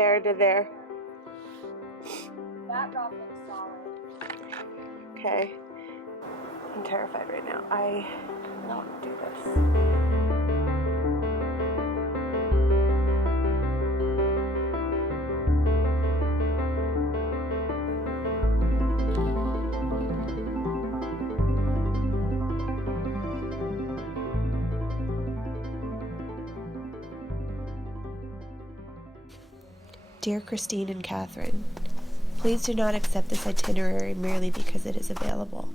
there to there. That rock looks solid. Okay. I'm terrified right now. I don't want to do this. Dear Christine and Catherine, please do not accept this itinerary merely because it is available.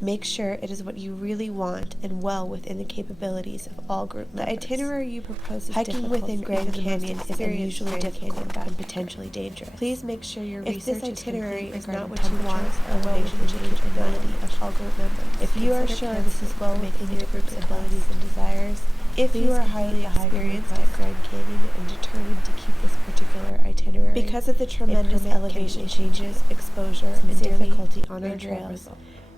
Make sure it is what you really want and well within the capabilities of all group members. The itinerary you propose is hiking within Grand Canyon is unusually difficult and potentially dangerous. Please make sure your research itinerary is not what you want or well within the capability of all group members. If you are sure this is well within your group's abilities and desires, if you are highly experienced at Grand Canyon and determined to keep this particular itinerary, because of the tremendous elevation changes, exposure, and difficulty on our trails,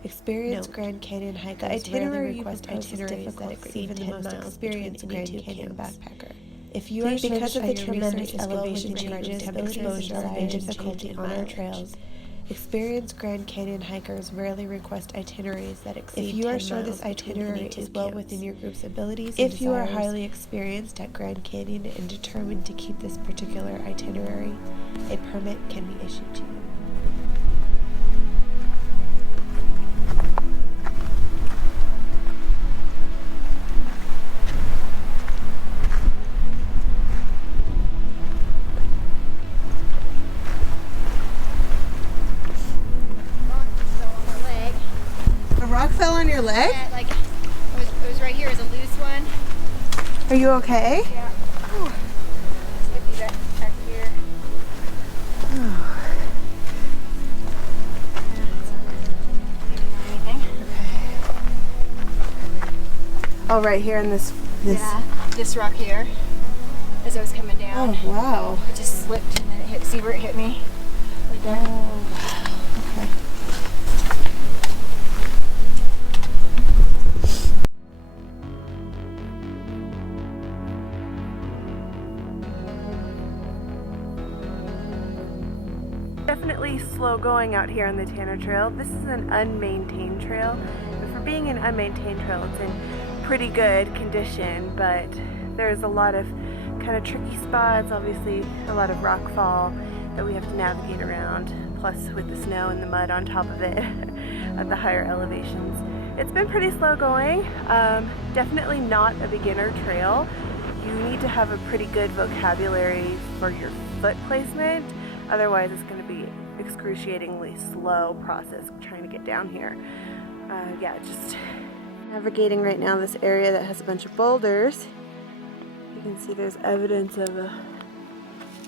experienced Grand Canyon hikers rarely request itineraries that exceed 10 miles between Grand Canyon backpacker. If you are because of the tremendous elevation changes, exposure, and difficulty on our trails, experienced Grand Canyon hikers rarely request itineraries that exceed 10 miles. If you are sure this itinerary is well within your group's abilities and desires, if you are highly experienced at Grand Canyon and determined to keep this particular itinerary, a permit can be issued to you. Fell on your leg? Yeah, like it was right here. It was a loose one. Are you okay? Yeah. Oh. Let's get that back here. Oh, right here in this. Yeah, this rock here. As I was coming down. Oh wow! It just slipped and then it hit. See where it hit me? Right there. Oh, okay. Definitely slow going out here on the Tanner Trail. This is an unmaintained trail, and for being an unmaintained trail, it's in pretty good condition, but there's a lot of kind of tricky spots, obviously a lot of rock fall that we have to navigate around, plus with the snow and the mud on top of it at the higher elevations. It's been pretty slow going. Definitely not a beginner trail. You need to have a pretty good vocabulary for your foot placement. Otherwise, it's going to be excruciatingly slow process trying to get down here. Yeah, just navigating right now this area that has a bunch of boulders. You can see there's evidence of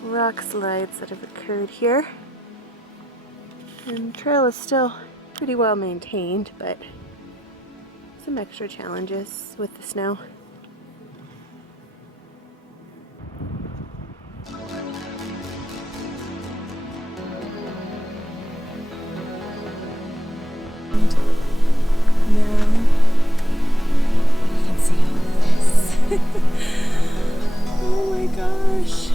rock slides that have occurred here. And the trail is still pretty well maintained, but some extra challenges with the snow. Oh my gosh.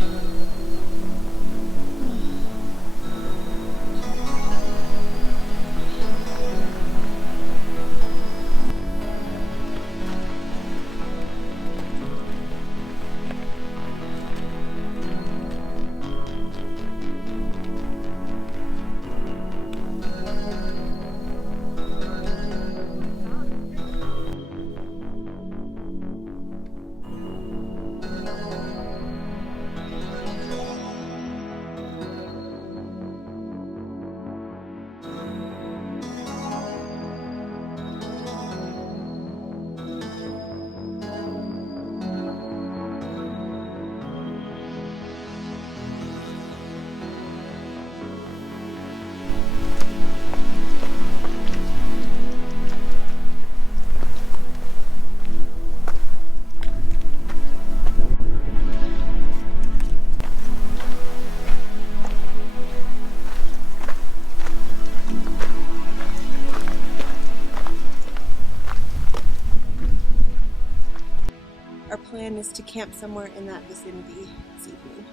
Our plan is to camp somewhere in that vicinity this evening.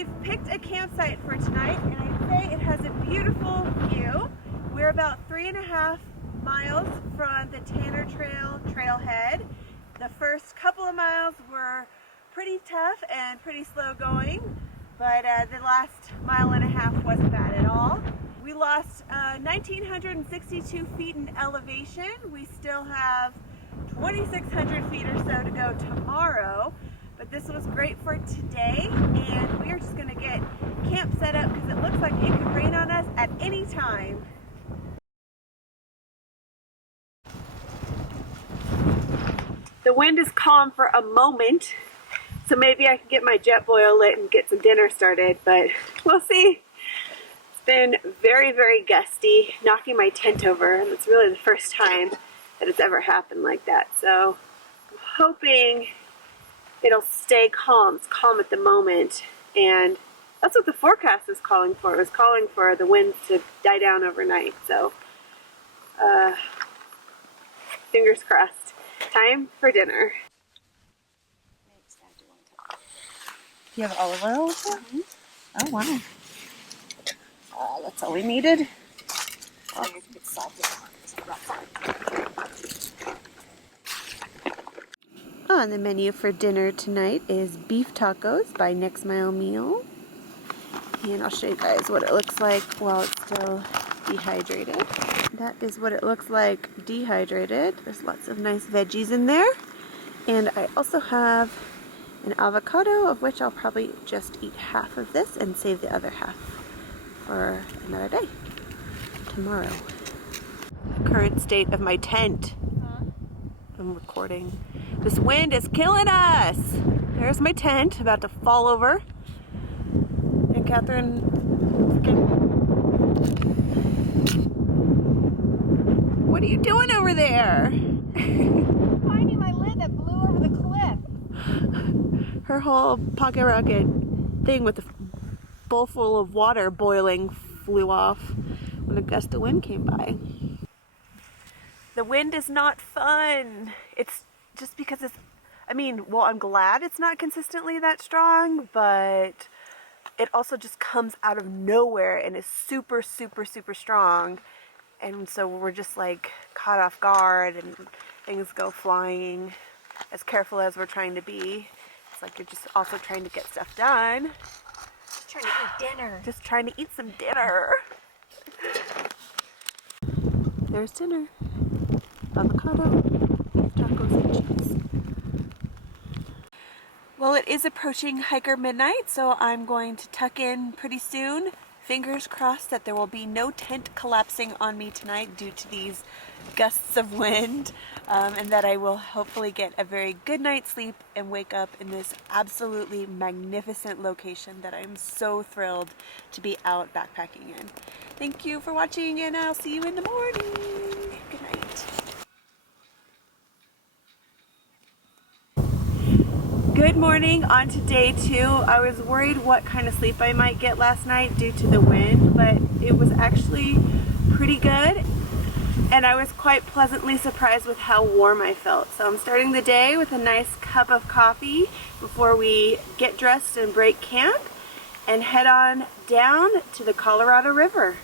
we've picked a campsite for tonight, and I'd say it has a beautiful view. We're about 3.5 miles from the Tanner Trail trailhead. The first couple of miles were pretty tough and pretty slow going, but the last 1.5 miles wasn't bad at all. We lost 1,962 feet in elevation. We still have 2,600 feet or so to go tomorrow, but this was great for today, and we are just going to get camp set up because it looks like it could rain on us at any time. The wind is calm for a moment, so maybe I can get my jet boil lit and get some dinner started, but we'll see. It's been very, very gusty, knocking my tent over, and it's really the first time that it's ever happened like that. So I'm hoping it'll stay calm. It's calm at the moment, and that's what the forecast is calling for. It was calling for the winds to die down overnight. So fingers crossed. Time for dinner. You have olive oil also? Mm-hmm. Oh wow. That's all we needed. On the menu for dinner tonight is beef tacos by Next Mile Meal. And I'll show you guys what it looks like while it's still dehydrated. That is what it looks like dehydrated. There's lots of nice veggies in there. And I also have an avocado, of which I'll probably just eat half of this and save the other half for another day, tomorrow. Current state of my tent. I'm recording. This wind is killing us. There's my tent, about to fall over. And Catherine, what are you doing over there? Finding my lid that blew over the cliff. Her whole pocket rocket thing with a bowl full of water boiling flew off when a gust of wind came by. The wind is not fun. It's just because it's, I'm glad it's not consistently that strong, but it also just comes out of nowhere and is super, super, super strong. And so we're just like caught off guard and things go flying. As careful as we're trying to be, it's like you're just also trying to get stuff done. Just trying to eat dinner. Just trying to eat some dinner. There's dinner. Avocado, beef tacos, and cheese. Well, it is approaching hiker midnight, so I'm going to tuck in pretty soon. Fingers crossed that there will be no tent collapsing on me tonight due to these gusts of wind, and that I will hopefully get a very good night's sleep and wake up in this absolutely magnificent location that I'm so thrilled to be out backpacking in. Thank you for watching, and I'll see you in the morning. Good night. Good morning. On to day 2. I was worried what kind of sleep I might get last night due to the wind, but it was actually pretty good, and I was quite pleasantly surprised with how warm I felt. So I'm starting the day with a nice cup of coffee before we get dressed and break camp and head on down to the Colorado River.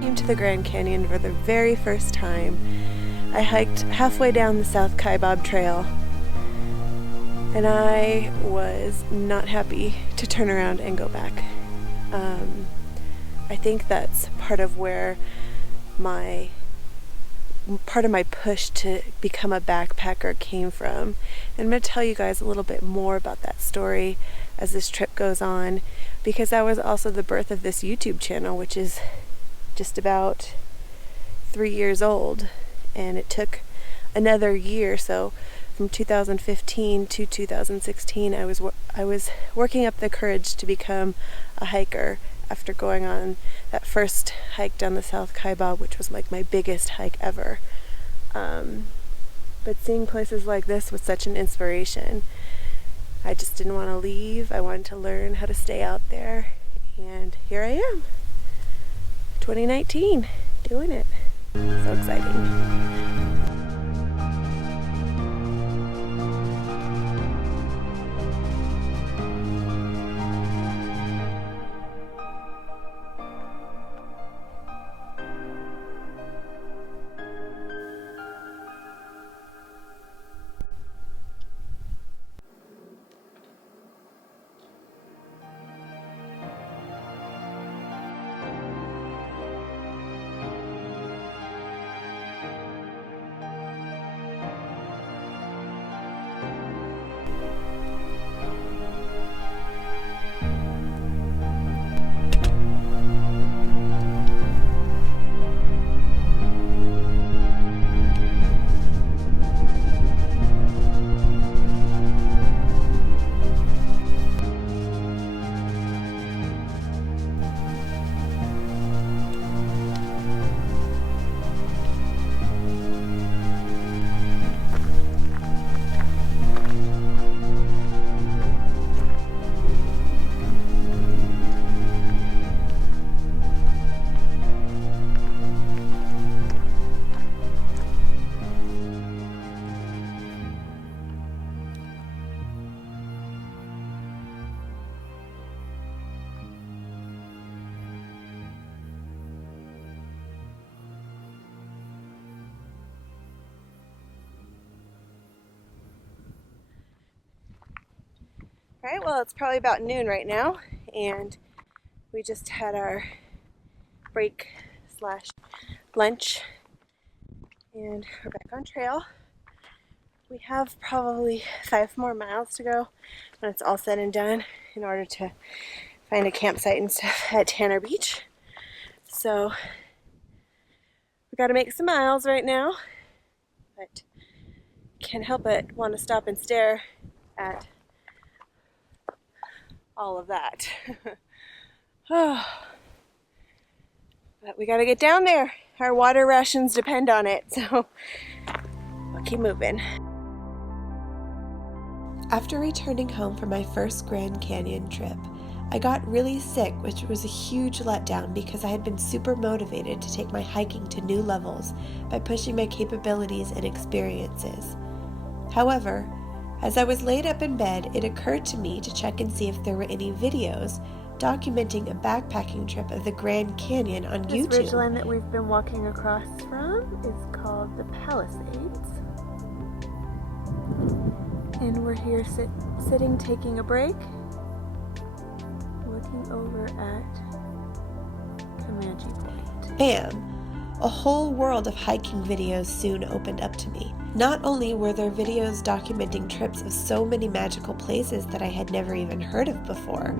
Came to the Grand Canyon for the very first time. I hiked halfway down the South Kaibab Trail, and I was not happy to turn around and go back. I think that's part of where my push to become a backpacker came from. And I'm going to tell you guys a little bit more about that story as this trip goes on, because that was also the birth of this YouTube channel, which is just about 3 years old, and it took another year. So from 2015 to 2016, I was working up the courage to become a hiker after going on that first hike down the South Kaibab, which was like my biggest hike ever. But seeing places like this was such an inspiration. I just didn't want to leave. I wanted to learn how to stay out there, and here I am, 2019, doing it. So exciting. All right, well, it's probably about noon right now, and we just had our break / lunch, and we're back on trail. We have probably 5 more miles to go when it's all said and done in order to find a campsite and stuff at Tanner Beach. So we got to make some miles right now, but can't help but want to stop and stare at all of that. Oh, but we got to get down there. Our water rations depend on it, so we'll keep moving. After returning home from my first Grand Canyon trip, I got really sick, which was a huge letdown because I had been super motivated to take my hiking to new levels by pushing my capabilities and experiences. However, as I was laid up in bed, it occurred to me to check and see if there were any videos documenting a backpacking trip of the Grand Canyon on YouTube. This ridgeline that we've been walking across from is called the Palisades. And we're here sitting, taking a break, looking over at Comanche Point. Bam! A whole world of hiking videos soon opened up to me. Not only were there videos documenting trips of so many magical places that I had never even heard of before,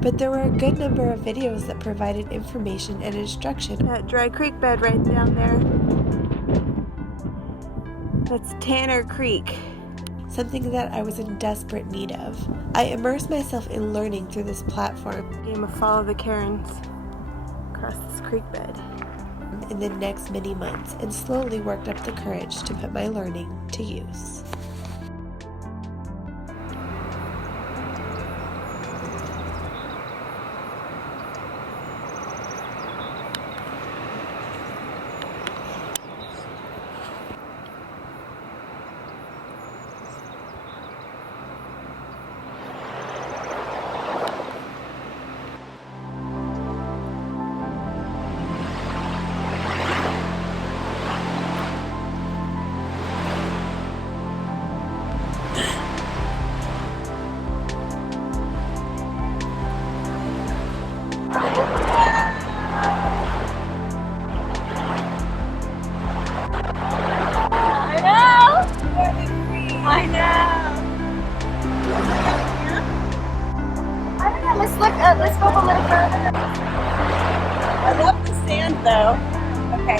but there were a good number of videos that provided information and instruction. That dry creek bed right down there, that's Tanner Creek. Something that I was in desperate need of. I immersed myself in learning through this platform. Game of Follow the Cairns across this creek bed. In the next many months, and slowly worked up the courage to put my learning to use. though. Okay.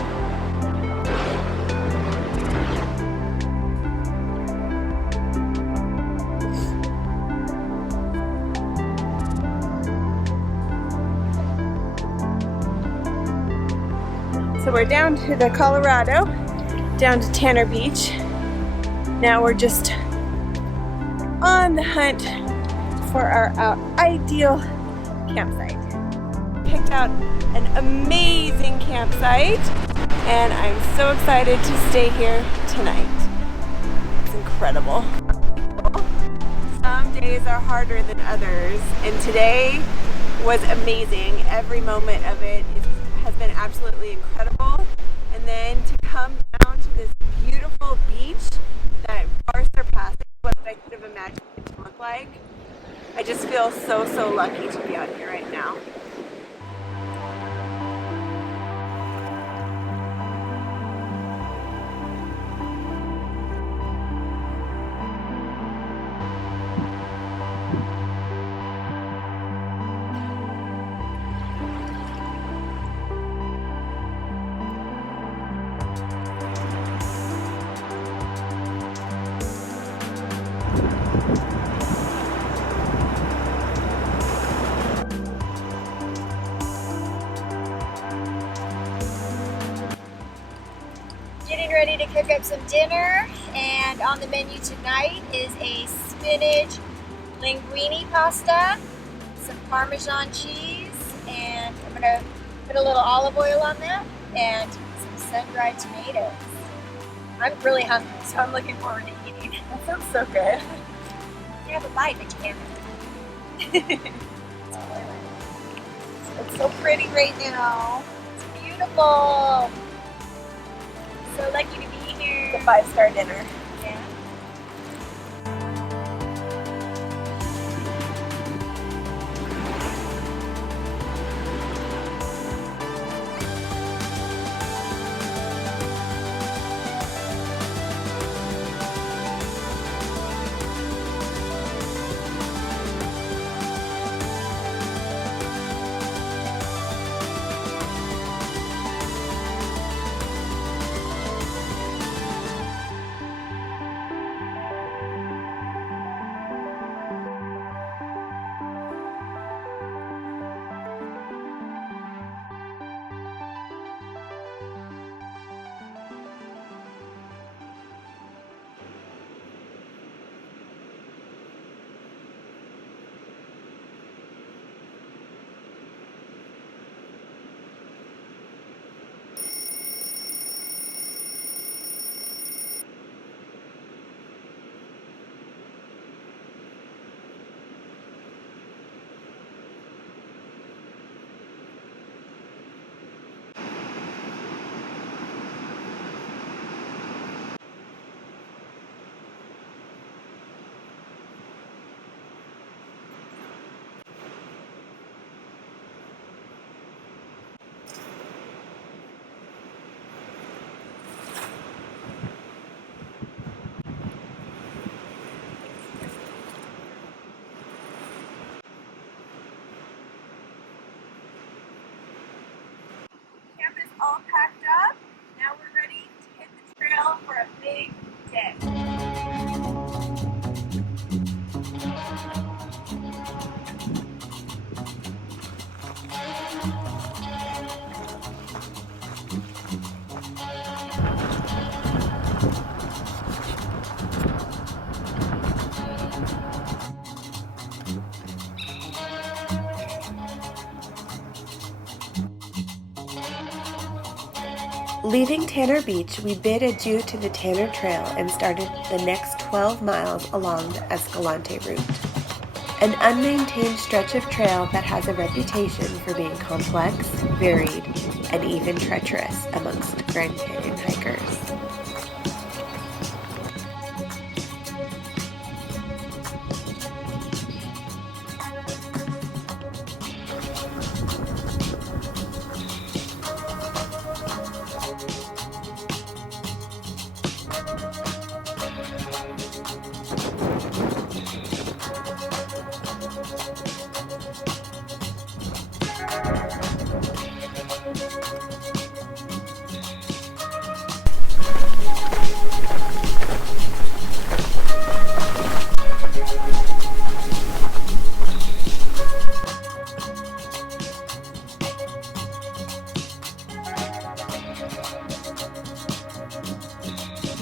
So we're down to the Colorado, down to Tanner Beach. Now we're just on the hunt for our ideal campsite. Picked out an amazing campsite, and I'm so excited to stay here tonight. It's incredible. Some days are harder than others, and today was amazing. Every moment of it has been absolutely incredible. And then to come down to this beautiful beach that far surpasses what I could have imagined it to look like. I just feel so lucky to be out here right now. Getting ready to cook up some dinner, and on the menu tonight is a spinach linguine pasta, some Parmesan cheese, and I'm gonna put a little olive oil on that, and some sun-dried tomatoes. I'm really hungry, so I'm looking forward to eating. That sounds so good. You have a bite, but you can't. It's so pretty right now. It's beautiful. So lucky to be here. The 5-star dinner. Yeah. Camp is all packed up. Now we're ready to hit the trail for a big day. Leaving Tanner Beach, we bid adieu to the Tanner Trail and started the next 12 miles along the Escalante Route, an unmaintained stretch of trail that has a reputation for being complex, varied, and even treacherous amongst Grand Canyon hikers.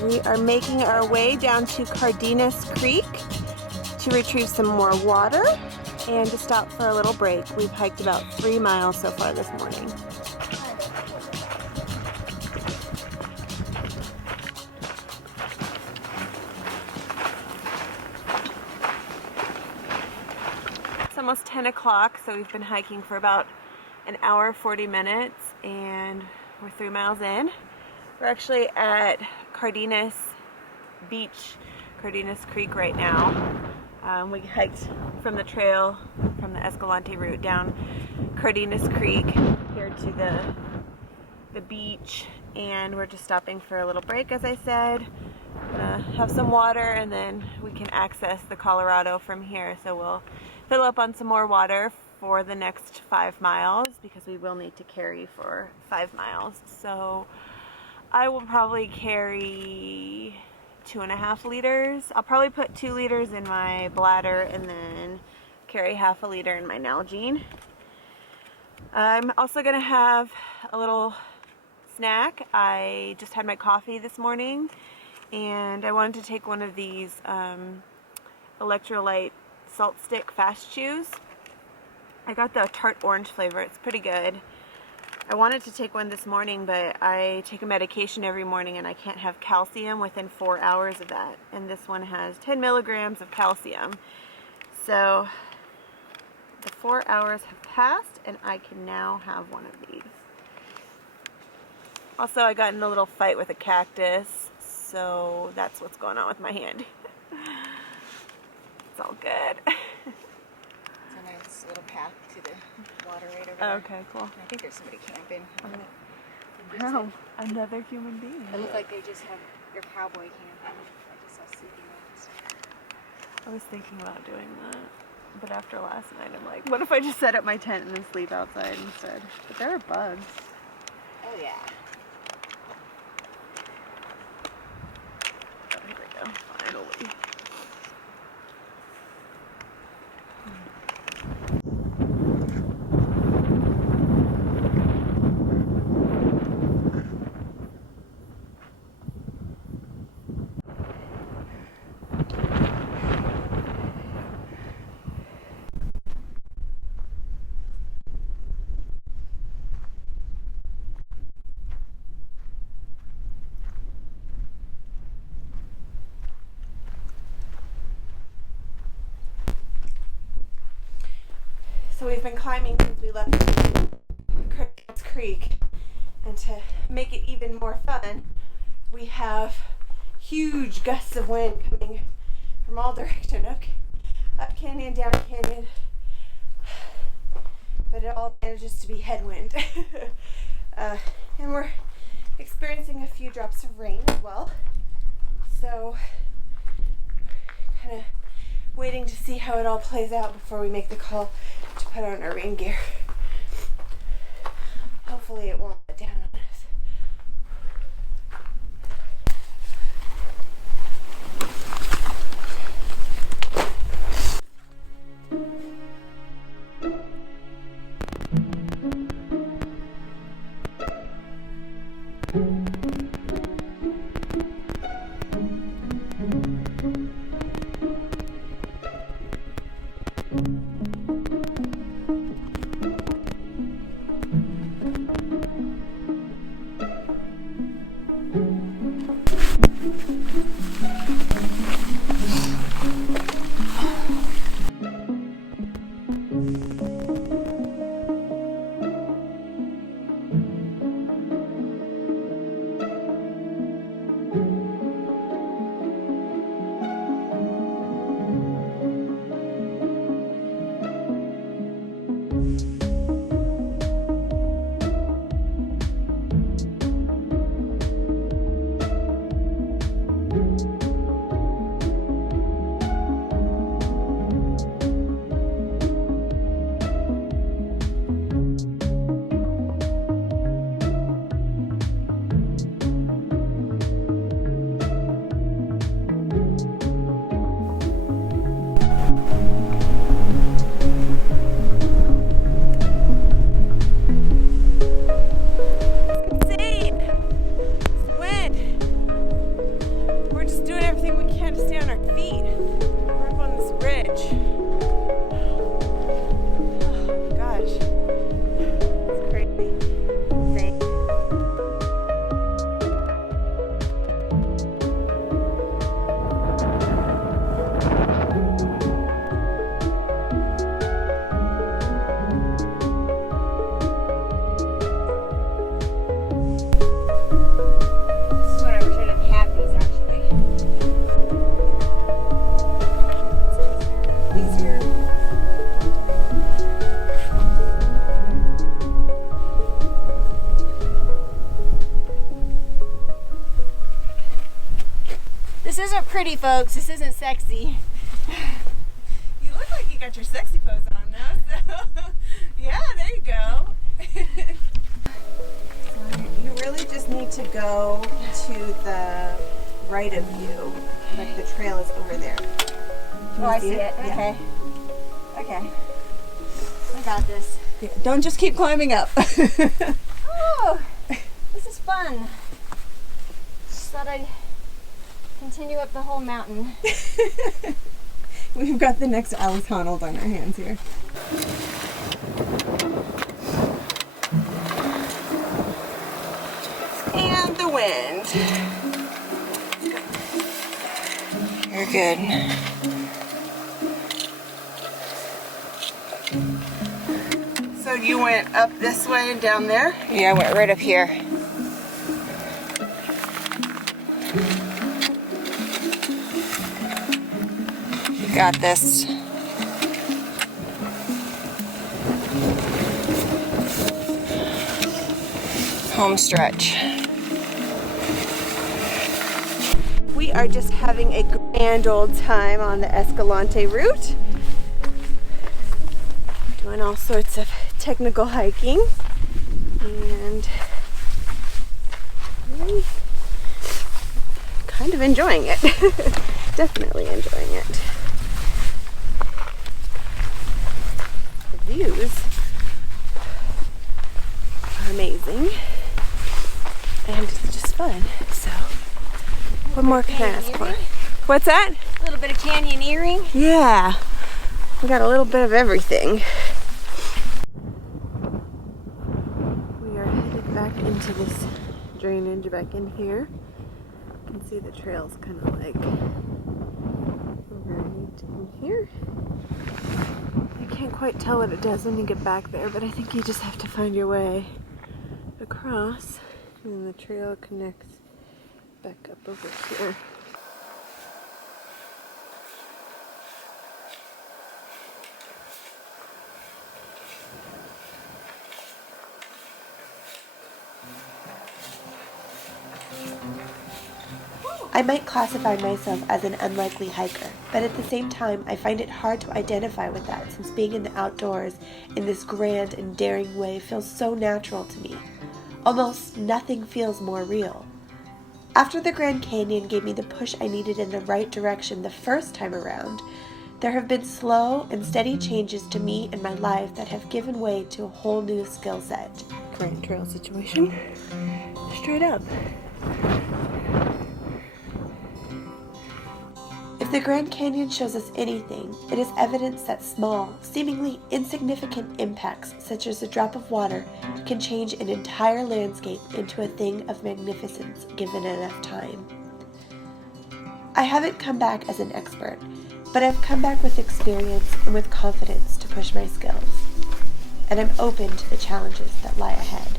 We are making our way down to Cardenas Creek to retrieve some more water and to stop for a little break. We've hiked about 3 miles so far this morning. It's almost 10 o'clock, so we've been hiking for about an hour, 40 minutes, and we're 3 miles in. We're actually at Cardenas Beach, Cardenas Creek right now. We hiked from the trail, from the Escalante Route down Cardenas Creek here to the beach, and we're just stopping for a little break, as I said. Gonna have some water, and then we can access the Colorado from here. So we'll fill up on some more water for the next 5 miles because we will need to carry for 5 miles. So I will probably carry 2.5 liters. I'll probably put 2 liters in my bladder and then carry half a liter in my Nalgene. I'm also gonna have a little snack. I just had my coffee this morning and I wanted to take one of these electrolyte salt stick fast chews. I got the tart orange flavor. It's pretty good. I wanted to take one this morning, but I take a medication every morning and I can't have calcium within 4 hours of that. And this one has 10 milligrams of calcium. So the 4 hours have passed and I can now have one of these. Also, I got in a little fight with a cactus, so that's what's going on with my hand. It's all good. It's a nice little path to the water right over there. Okay, cool. I think there's somebody camping. Wow, another human being. It looks like they just have their cowboy camping. I just saw sleeping mats. I was thinking about doing that, but after last night I'm like, what if I just set up my tent and then sleep outside instead? But there are bugs. Oh yeah. Oh, here we go, finally. So we've been climbing since we left Cardenas Creek, and to make it even more fun, we have huge gusts of wind coming from all directions, up canyon, down canyon, but it all manages to be headwind. And we're experiencing a few drops of rain as well, so kind of waiting to see how it all plays out before we make the call to put on our rain gear. Hopefully it won't let down on us. This isn't pretty, folks. This isn't sexy. You look like you got your sexy pose on now, so yeah, there you go. You really just need to go to the right of you, like the trail is over there. Oh, I see it. Yeah. Okay. Okay. I got this. Yeah, don't just keep climbing up. Oh, this is fun. Just thought I'd continue up the whole mountain. We've got the next Alice Honnold on our hands here. And the wind. You're good. So you went up this way and down there? Yeah, I went right up here. You got this. Home stretch. We are just having a grand old time on the Escalante Route. Doing all sorts of technical hiking and really kind of enjoying it. Definitely enjoying it. The views are amazing and it's just fun. So what more can I ask for? What's that? A little bit of canyoneering. Yeah, we got a little bit of everything. We are headed back into this drainage back in here. You can see the trail's kind of like right in here. I can't quite tell what it does when you get back there, but I think you just have to find your way across, and then the trail connects back up over here. I might classify myself as an unlikely hiker, but at the same time, I find it hard to identify with that since being in the outdoors in this grand and daring way feels so natural to me. Almost nothing feels more real. After the Grand Canyon gave me the push I needed in the right direction the first time around, there have been slow and steady changes to me and my life that have given way to a whole new skill set. Current trail situation, straight up. If the Grand Canyon shows us anything, it is evidence that small, seemingly insignificant impacts, such as a drop of water, can change an entire landscape into a thing of magnificence given enough time. I haven't come back as an expert, but I've come back with experience and with confidence to push my skills. And I'm open to the challenges that lie ahead.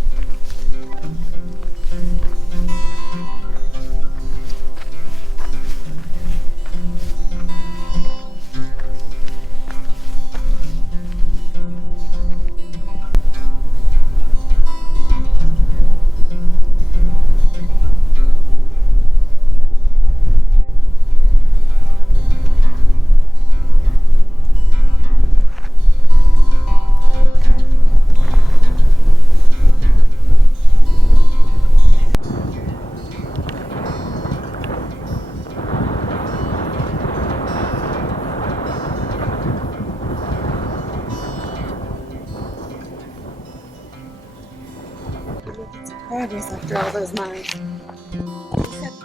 Progress after all those miles. 7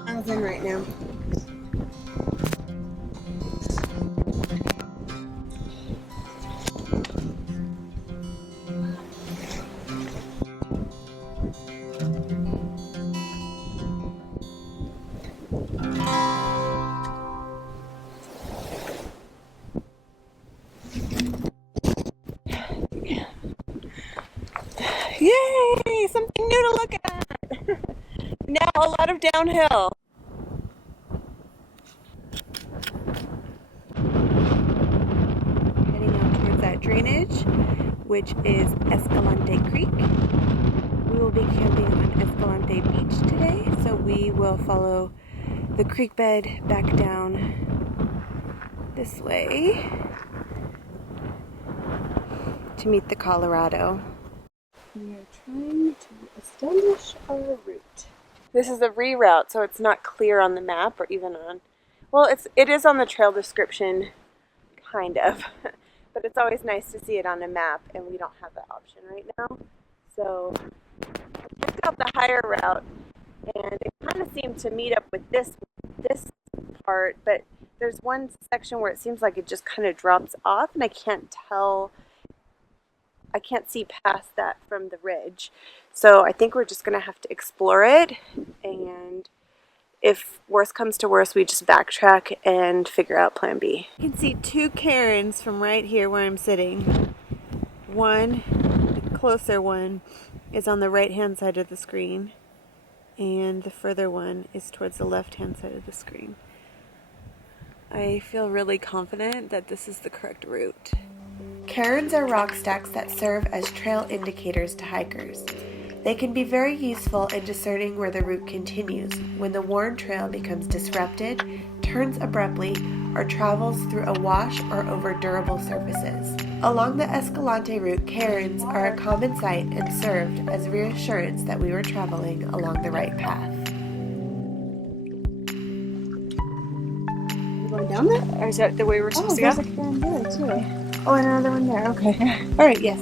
miles in right now. Yay! Something new to look at! Now a lot of downhill. Heading out towards that drainage, which is Escalante Creek. We will be camping on Escalante Beach today, so we will follow the creek bed back down this way to meet the Colorado. We are trying to establish our route. This is a reroute, so it's not clear on the map or even on, well, it is on the trail description, kind of, but it's always nice to see it on a map, and we don't have that option right now. So I checked out the higher route, and it kind of seemed to meet up with this part, but there's one section where it seems like it just kind of drops off, and I can't see past that from the ridge. So I think we're just gonna have to explore it, and if worse comes to worse, we just backtrack and figure out plan B. You can see two cairns from right here where I'm sitting. One, the closer one, is on the right hand side of the screen, and the further one is towards the left hand side of the screen. I feel really confident that this is the correct route. Cairns are rock stacks that serve as trail indicators to hikers. They can be very useful in discerning where the route continues when the worn trail becomes disrupted, turns abruptly, or travels through a wash or over durable surfaces. Along the Escalante route, cairns are a common sight and served as reassurance that we were traveling along the right path. Going down there? Or is that the way we're supposed to go? There's a cairn there too. Oh, and another one there. Okay. All right, yes.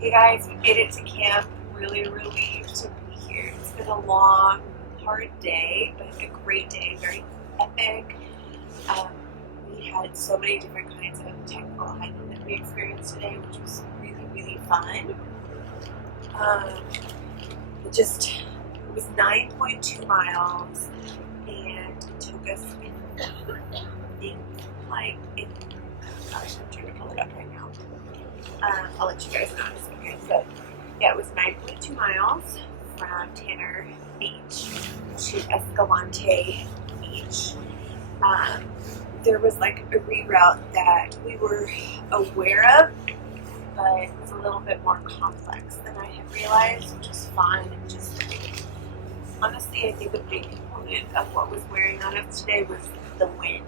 Hey guys, we made it to camp. Really relieved to be here. It's been a long, hard day, but a great day, very epic. We had so many different kinds of technical hiking that we experienced today, which was really, really fun. It was 9.2 miles, and it took us, gosh, I'm trying to pull it up right now. I'll let you guys know in a second, but yeah, it was 9.2 miles from Tanner Beach to Escalante Beach. There was like a reroute that we were aware of, but it was a little bit more complex than I had realized, which was fun. Honestly, I think a big component of what was wearing on us today was the wind.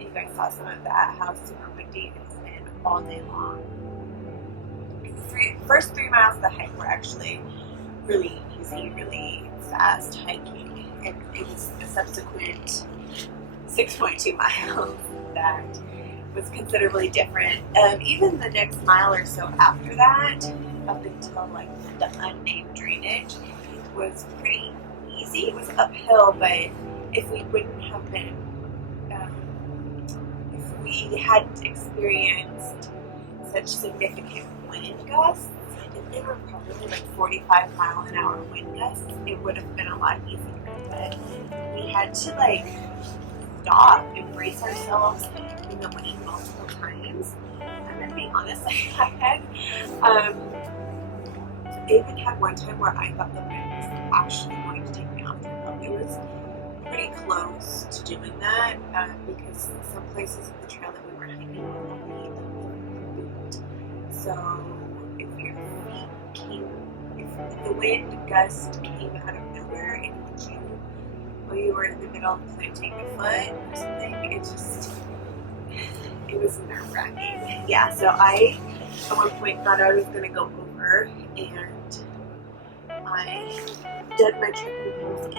You guys saw some of that, how super windy it's been all day long. The first 3 miles of the hike were actually really easy, really fast hiking, and it was the subsequent 6.2 miles that was considerably different. Even the next mile or so after that, up until like the unnamed drainage, was pretty easy. It was uphill, but if we wouldn't have been, if we hadn't experienced such significant wind gusts, and they were probably like 45-mile-an-hour wind gusts, it would have been a lot easier. But we had to like stop and brace ourselves in the wind multiple times. I'm gonna be honest, I even had one time where I thought the wind was actually going to take me off the trail. It was pretty close to doing that because some places of the trail that we were hiking were only a boot. So if the wind gust came out of nowhere and hit you while you were in the middle of planting a foot or something, it was nerve-wracking. Yeah, so I at one point thought I was going to go over, and I dug my trekking heels in,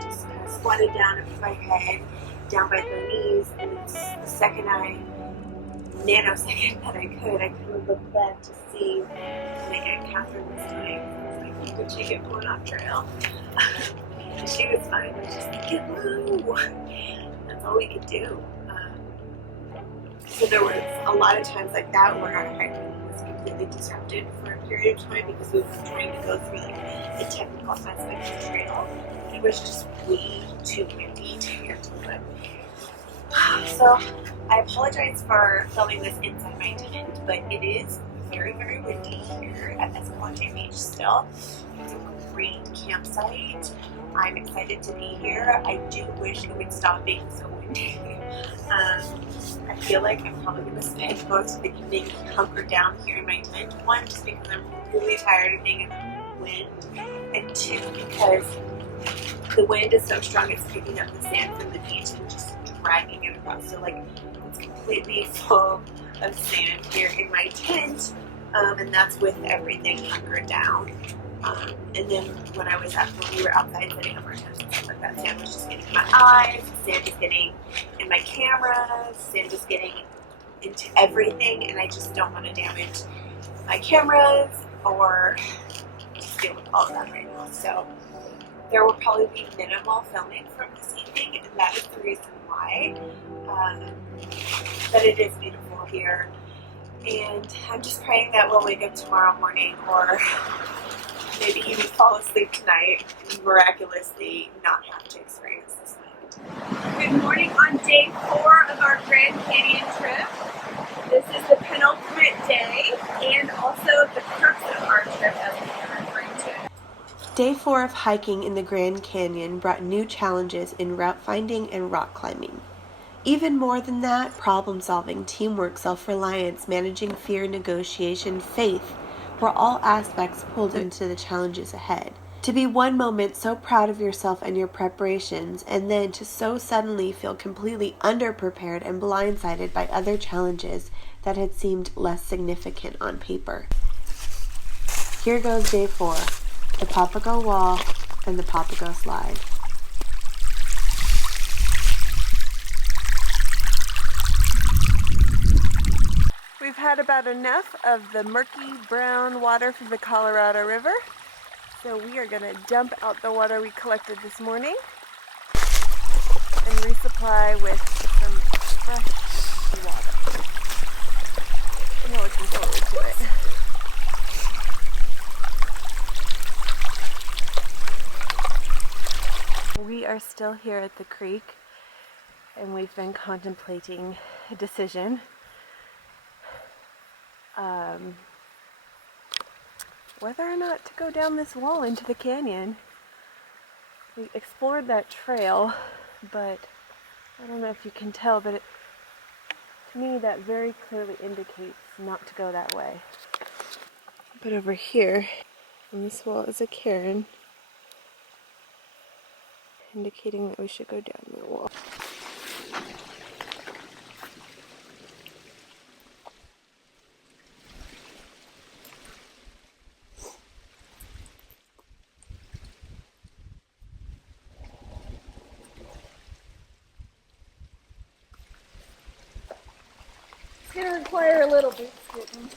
just kind of squatted down and put my head down by the knees, and it's the second nanosecond that I kind of looked back to see what Catherine was doing. I was like, did she get blown off trail? And she was fine. I was just like, get low. That's all we could do. So there was a lot of times like that where our hiking was completely disrupted for a period of time because we were trying to go through like the technical aspect of the trail. It was just way too windy to handle it. So I apologize for filming this inside my tent, but it is very, very windy here at Escalante Beach still. It's a great campsite. I'm excited to be here. I do wish it would stop being so windy. I feel like I'm probably going to spend most of the evening hunkered down here in my tent. One, just because I'm really tired of being in the wind, and two, because the wind is so strong it's picking up the sand from the beach and just dragging it across. So like it's completely full of sand here in my tent, and that's with everything hunkered down. And then when we were outside setting up our tents and stuff like that, sand was just getting in my eyes, sand is getting in my camera, sand is getting into everything, and I just don't want to damage my cameras or just deal with all of that right now. So there will probably be minimal filming from this evening, and that is the reason why. But it is beautiful here, and I'm just praying that we'll wake up tomorrow morning, or maybe even fall asleep tonight and miraculously not have to experience this night. Good morning on day 4 of our Grand Canyon trip. This is the penultimate day and also the crux of our trip, as we are referring to it. Day 4 of hiking in the Grand Canyon brought new challenges in route finding and rock climbing. Even more than that, problem solving, teamwork, self-reliance, managing fear, negotiation, faith were all aspects pulled into the challenges ahead. To be one moment so proud of yourself and your preparations, and then to so suddenly feel completely underprepared and blindsided by other challenges that had seemed less significant on paper. Here goes day 4, the Papago wall and the Papago slide. We've had about enough of the murky brown water from the Colorado River, so we are going to dump out the water we collected this morning and resupply with some fresh water. I'm looking forward to it. We are still here at the creek, and we've been contemplating a decision. Whether or not to go down this wall into the canyon. We explored that trail, but I don't know if you can tell, but to me that very clearly indicates not to go that way. But over here on this wall is a cairn, indicating that we should go down the wall. It's going to require a little bit sitting.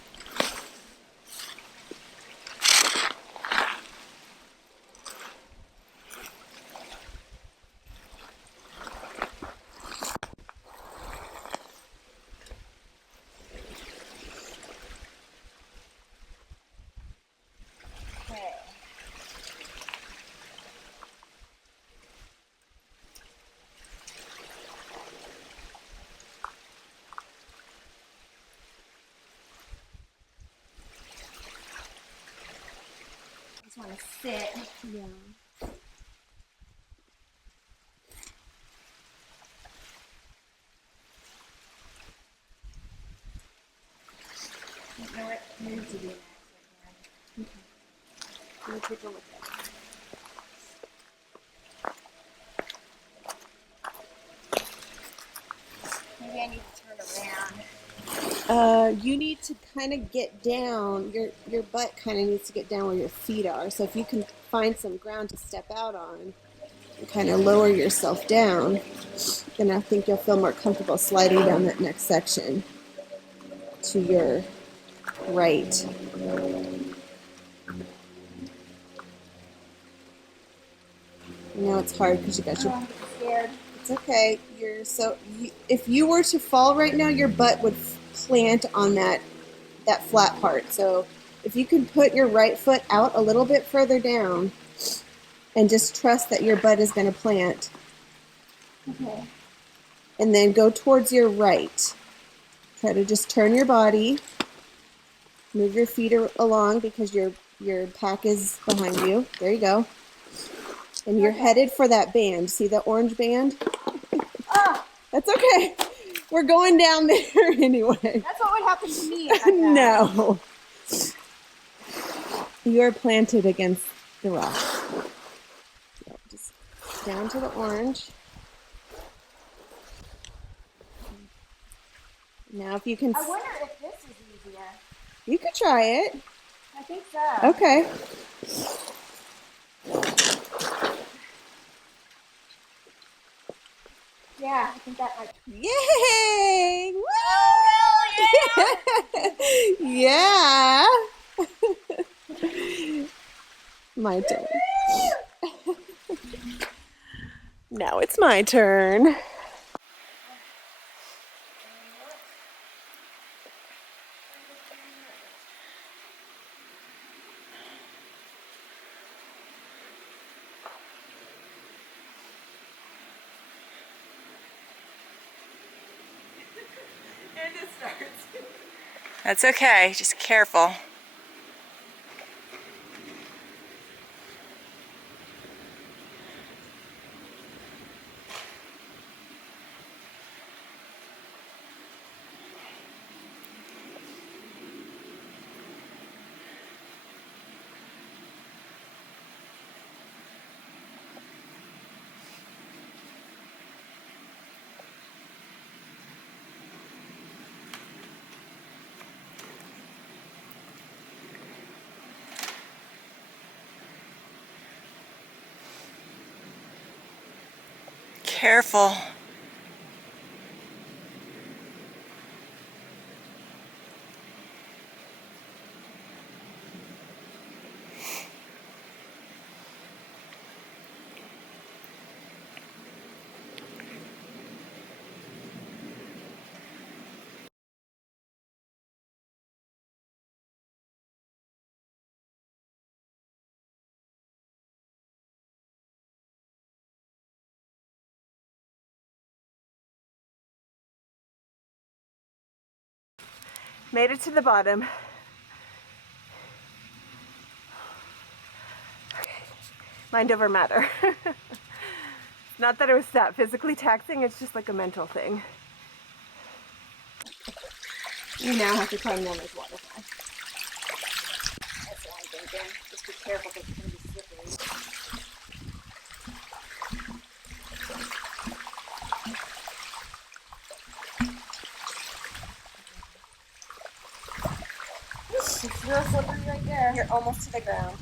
I just want to sit. Yeah. You know what? I'm going to do that. Okay. Let me take a look at it. Maybe I need to turn around. You need to kind of get down. Your butt kind of needs to get down where your feet are. So if you can find some ground to step out on and kind of lower yourself down, then I think you'll feel more comfortable sliding down that next section to your right. I know it's hard because you got your. I'm scared. It's okay. If you were to fall right now, your butt would plant on that flat part. So if you can put your right foot out a little bit further down and just trust that your butt is going to plant. Okay. And then go towards your right. Try to just turn your body. Move your feet along because your pack is behind you. There you go. And you're headed for that band. See the orange band? Oh, That's okay. We're going down there anyway. that's what would happen to me if I fell. No. You are planted against the rock. So just down to the orange. Now if you can... I wonder if this is easier. You could try it. I think so. Okay. Yeah, I think that might. Yay! Woo! Oh, Yeah! My turn. Now it's my turn. That's okay, just careful. Careful. Made it to the bottom. Okay. Mind over matter. Not that it was that physically taxing, it's just like a mental thing. You now have to climb down this waterfall. That's what I'm thinking. Just be careful because it's going to be slippery. It's real slippery right there. You're almost to the ground.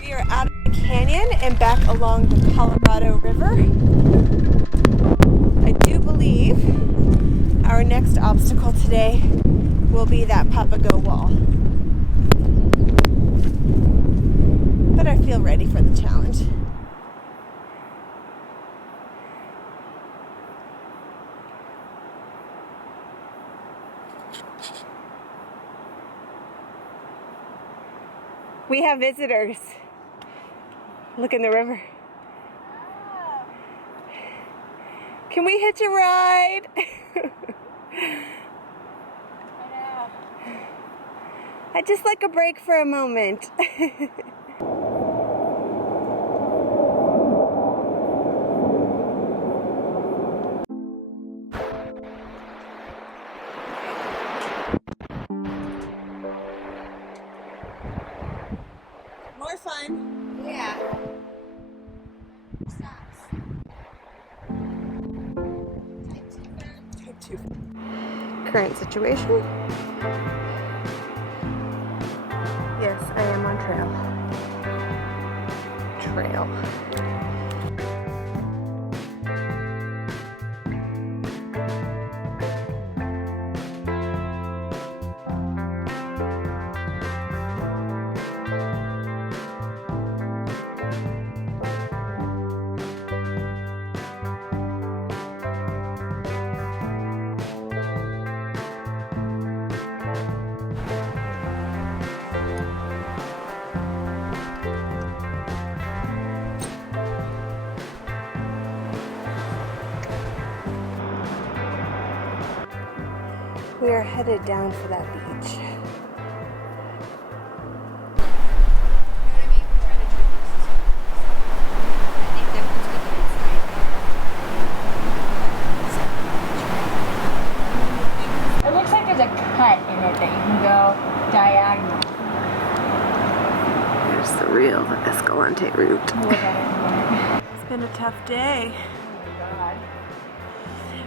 We are out of the canyon and back along the Colorado River. I do believe our next obstacle today will be that Papago wall. But I feel ready for the challenge. We have visitors. Look in the river. Can we hitch a ride? I'd just like a break for a moment. More fun. Yeah. Type 2. Current situation. Yes, I am on trail. We are headed down for that beach. It looks like there's a cut in it that you can go diagonal. There's the real Escalante Route. Look at it. It's been a tough day. Oh my God.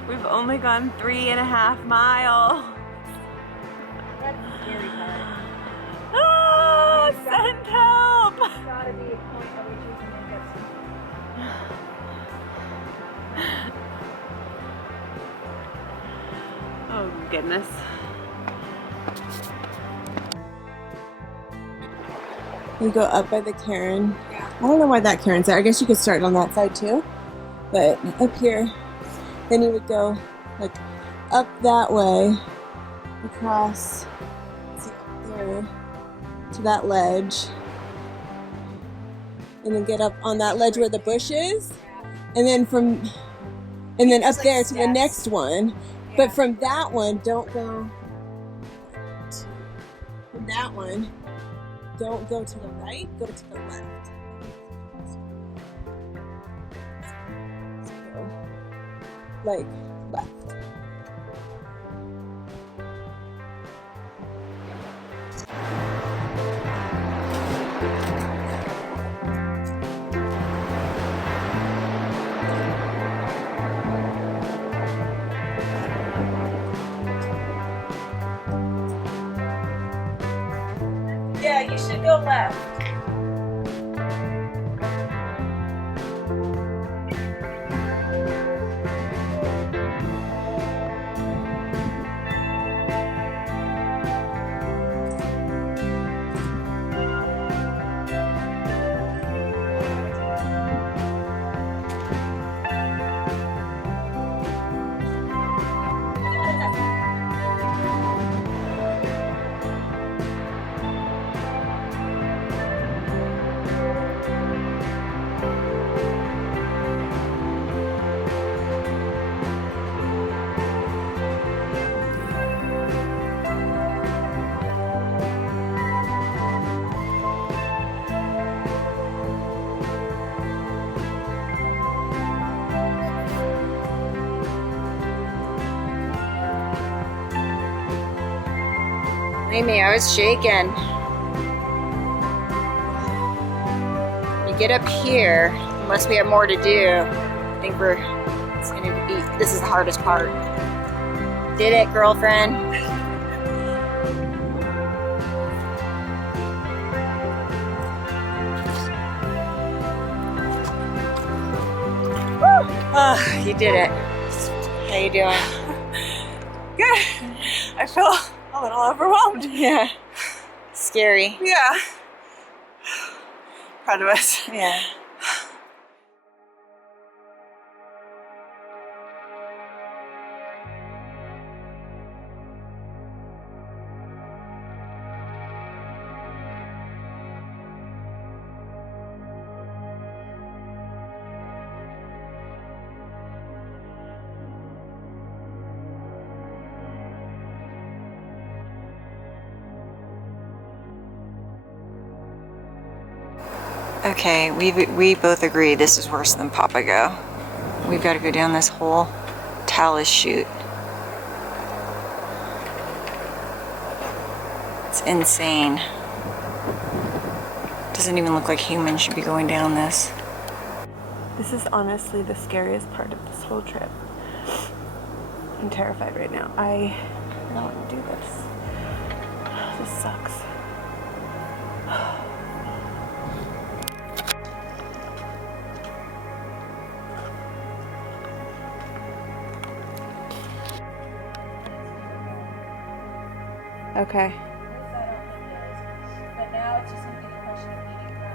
We've only gone 3.5 miles. That's the scary part. Ah, send help! There's gotta be a point at which you can make up some. Oh goodness. You go up by the cairn. Yeah. I don't know why that cairn's there. I guess you could start on that side too. But up here, then you would go like up that way, across there to that ledge, and then get up on that ledge where the bush is, and then up there to the next one. But from that one, don't go. From that one, don't go to the right. Go to the left. So go, like left. Yeah, you should go left. Amy, I was shaking. You get up here, unless we have more to do. I think it's gonna be, this is the hardest part. Did it, girlfriend. Oh, you did it. How you doing? Good. I feel a little overwhelmed. Yeah. Scary. Yeah. Proud of us. Yeah. Okay, we both agree this is worse than Papago. We've got to go down this whole talus chute. It's insane. Doesn't even look like humans should be going down this. This is honestly the scariest part of this whole trip. I'm terrified right now. I don't want to do this. This sucks. Okay. But now it's just going to be the question of getting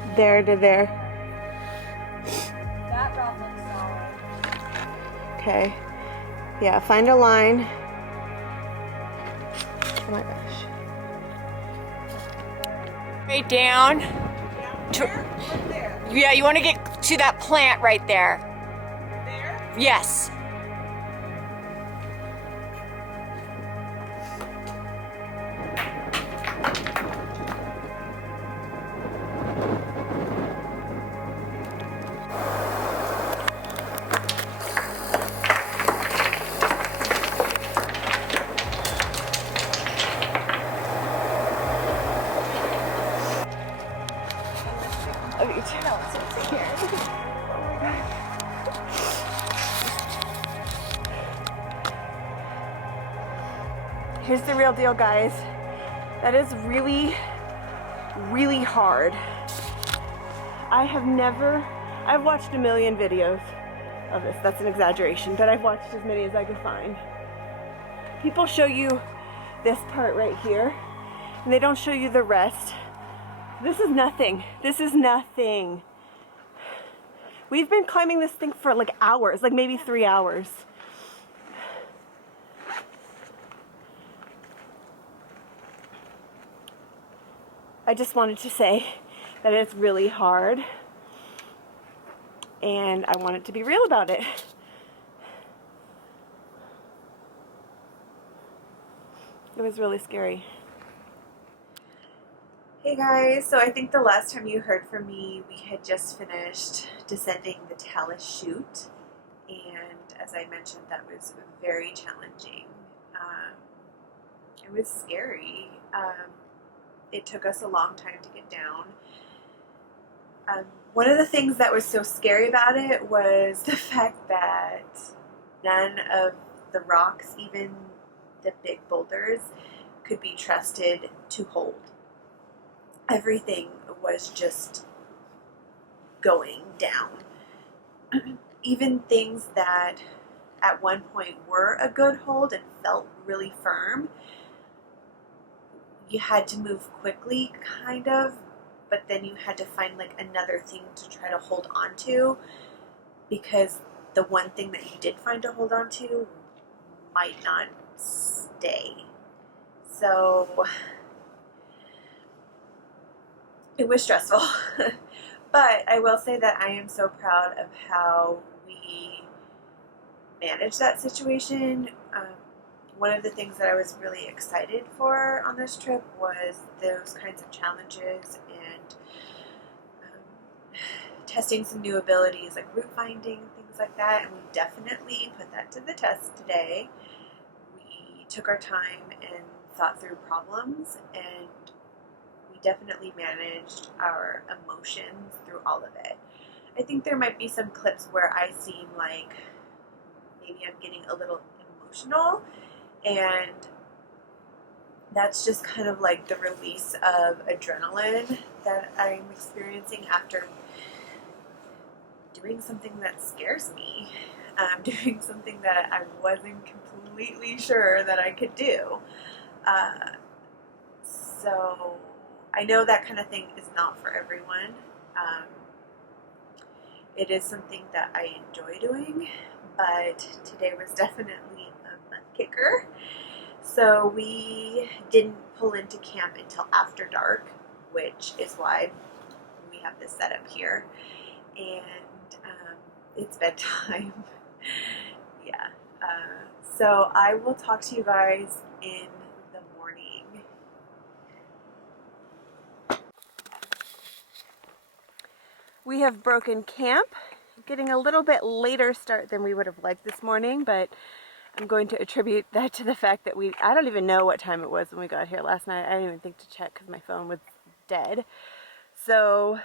from There to there. that rock looks solid. Okay. Yeah, find a line. Oh my gosh. Right down. Yeah, you want to get to that plant right there. There? Yes. Here's the real deal, guys. That is really, really hard. I've watched a million videos of this. That's an exaggeration, but I've watched as many as I could find. People show you this part right here, and they don't show you the rest. This is nothing. This is nothing. We've been climbing this thing for like hours, like maybe 3 hours. I just wanted to say that it's really hard, and I wanted to be real about it. It was really scary. Hey guys, so I think the last time you heard from me, we had just finished descending the talus chute, and as I mentioned, that was very challenging. It was scary. It took us a long time to get down. One of the things that was so scary about it was the fact that none of the rocks, even the big boulders, could be trusted to hold. Everything was just going down. Even things that at one point were a good hold and felt really firm, you had to move quickly, kind of, but then you had to find like another thing to try to hold on to, because the one thing that you did find to hold on to might not stay. So it was stressful. But I will say that I am so proud of how we managed that situation. One of the things that I was really excited for on this trip was those kinds of challenges and testing some new abilities like route finding, things like that, and we definitely put that to the test today. We took our time and thought through problems, and we definitely managed our emotions through all of it. I think there might be some clips where I seem like maybe I'm getting a little emotional, and that's just kind of like the release of adrenaline that I'm experiencing after doing something that scares me, doing something that I wasn't completely sure that I could do. So I know that kind of thing is not for everyone. It is something that I enjoy doing, but today was definitely a butt kicker. So we didn't pull into camp until after dark, which is why we have this setup here. And it's bedtime. Yeah. So I will talk to you guys in the morning. We have broken camp, getting a little bit later start than we would have liked this morning, but I'm going to attribute that to the fact that I don't even know what time it was when we got here last night. I didn't even think to check because my phone was dead. So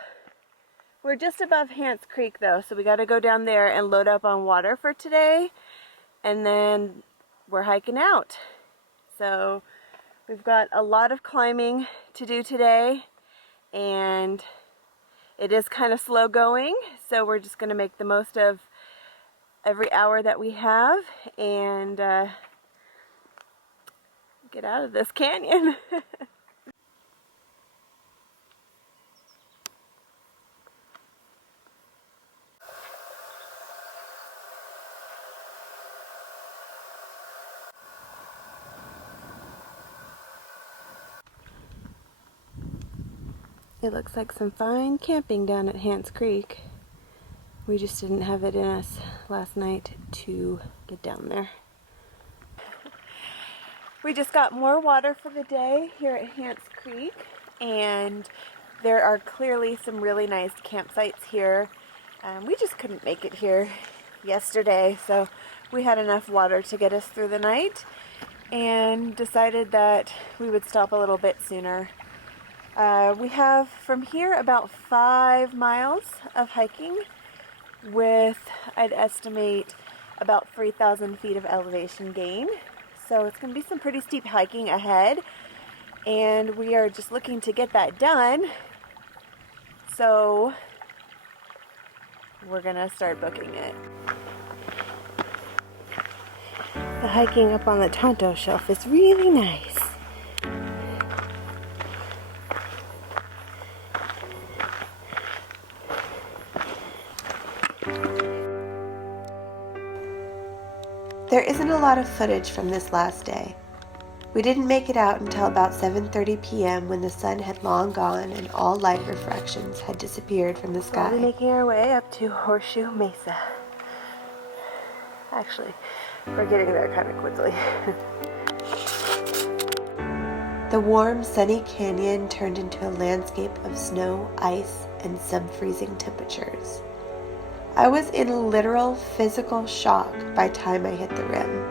we're just above Hants Creek though, so we got to go down there and load up on water for today, and then we're hiking out. So we've got a lot of climbing to do today, and it is kind of slow going, so we're just going to make the most of every hour that we have and get out of this canyon. It looks like some fine camping down at Hants Creek. We just didn't have it in us last night to get down there. We just got more water for the day here at Hants Creek, and there are clearly some really nice campsites here. We just couldn't make it here yesterday, so we had enough water to get us through the night and decided that we would stop a little bit sooner. We have from here about 5 miles of hiking with, I'd estimate, about 3,000 feet of elevation gain. So it's going to be some pretty steep hiking ahead, and we are just looking to get that done. So we're going to start booking it. The hiking up on the Tonto Shelf is really nice. There isn't a lot of footage from this last day. We didn't make it out until about 7:30 p.m. when the sun had long gone and all light refractions had disappeared from the sky. We're making our way up to Horseshoe Mesa. Actually, we're getting there kind of quickly. The warm, sunny canyon turned into a landscape of snow, ice, and sub-freezing temperatures. I was in literal physical shock by the time I hit the rim.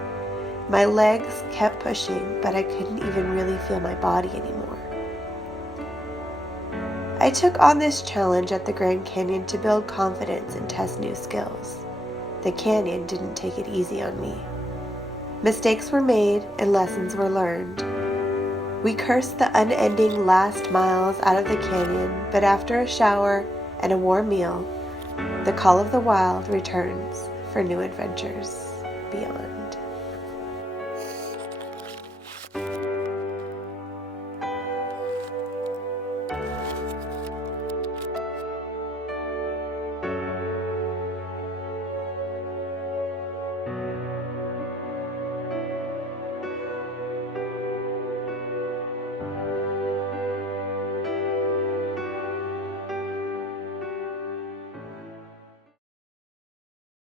My legs kept pushing, but I couldn't even really feel my body anymore. I took on this challenge at the Grand Canyon to build confidence and test new skills. The canyon didn't take it easy on me. Mistakes were made and lessons were learned. We cursed the unending last miles out of the canyon, but after a shower and a warm meal, the call of the wild returns for new adventures beyond.